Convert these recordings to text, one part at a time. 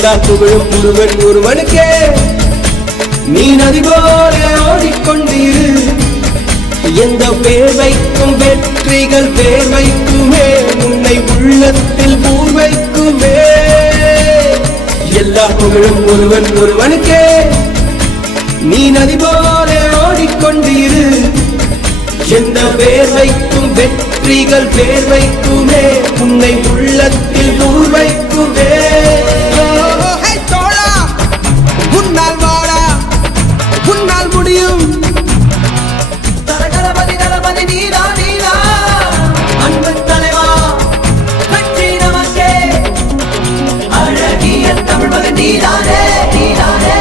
எல்லா புகழும் ஒருவன் ஒருவனுக்கே. நீ நதி போல ஓடிக்கொண்டிரு. எந்த வேர்வைக்கும் வெற்றிகள் வேர்வைக்குமே, உன்னை உள்ளத்தில் பூர்வைக்குமே. எல்லா புகழும் ஒருவன் ஒருவனுக்கே. நீ நதி போல ஓடிக்கொண்டிரு. எந்த வேர்வைக்கும் வெற்றிகள் வேர்வைக்குமே, உன்னை உள்ளத்தில் பூர்வைக்குமே. தோழா முன்னால் வாடா, உன்னால் முடியும். தரகரபதி தரபதி நீதா நீதா, அன்பு தலைவா கட்சி நமக்கே. அழகிய தமிழ் மகன் நீதானே நீதானே.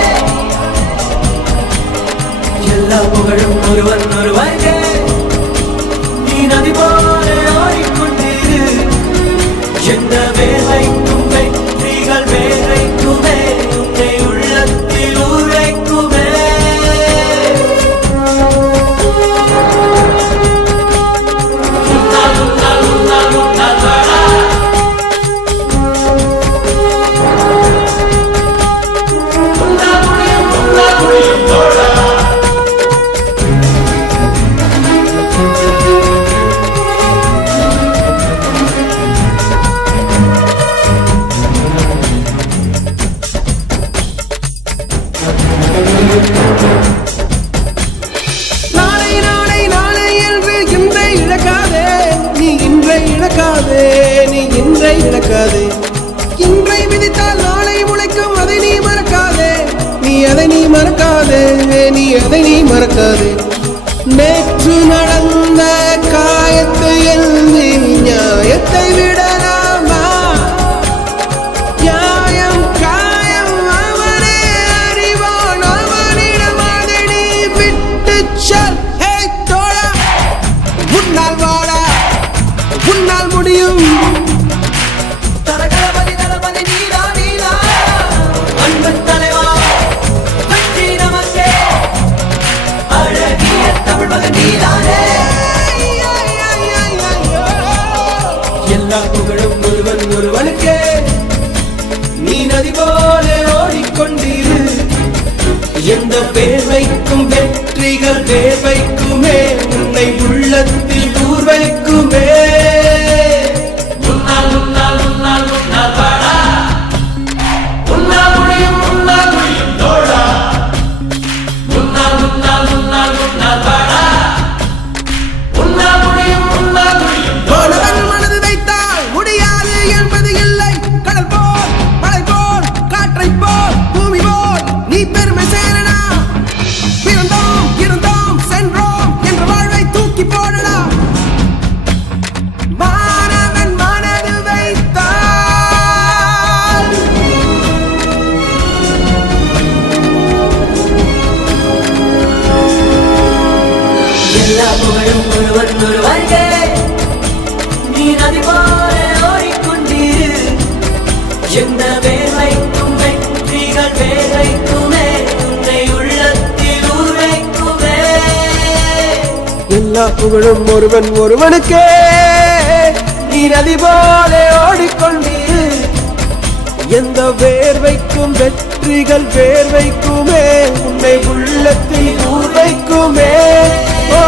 எல்லா புகழும் ஒருவன் ஒருவனுக்கே. நீ நதி போல ஓடிக்கொண்டிரு. எந்த வேலைக்கும் வெற்றிகள் வேலைக்குமே, உன்னை உள்ளத்தில் உரைக்குமே. நாளை நாளை நாளை என்று இன்றை இழக்காதே, நீ இன்றை இழக்காதே, நீ இன்றை இழக்காதே. இன்றை விதித்தால் நாளை உழைக்கும், அதை நீ மறக்காதே, நீ அதை நீ மறக்காதே, நீ அதை நீ மறக்காதே. நேற்று நடந்த காயத்தை எழுதி நியாயத்தை விடலாமா? நியாயம் காயம் அவனே அறிவான், அவனிடம் அதை நீ விட்டுச் செல். ஹே தோழா முன்னால் வாடா, உன்னால் முடியும். தரகரபதி தரபதி நீதா நீதா, அன்பு தலைவா கட்சி நமக்கே. அழகிய தமிழ் மகன் நீதானே. எல்லா புகழும் ஒருவன் ஒருவனுக்கே. நீ நதி போல ஓடிக்கொண்டிரு. எந்த வேர்வைக்கும் வெற்றிகள் வேர்வைக்குமே, உன்னை உள்ளத்தில் பூர்வைக்குமே. முன்னால் முன்னால் முன்னால் முன்னால் வாடா, உன்னால் முடியும் தோழா. முன்னால் முன்னால் முன்னால் முன்னால் வாடா, உன்னால் முடியும் தோழா. மனதன் மனது வைத்தால் முடியாது என்பது இல்லை. கடல் போல் மலை போல் காற்றை போல் பூமி போல் நீ பெருமை சேரனா. பிறந்தோம் இருந்தோம் சென்றோம் என்ற வாழ்வை தூக்கி போடடா. மாணவன் மனது வைத்தால் எல்லா புகழும் ஒருவன் ஒருவனுக்கே. நீ நதி போல ஓடிக்கொண்டிரு. எந்த வேலைக்கும் வெற்றிகள் வேலைக்குமே, உன்னை உள்ளத்தில் உரைக்குமே. எல்லா புகழும் ஒருவன் ஒருவனுக்கே. நீ நதி போல ஓடிக்கொண்டிரு. எந்த வேர்வைக்கும் வெற்றிகள் வேர்வைக்குமே, உன்னை உள்ளத்தில் ஊர்வைக்குமே. ஓ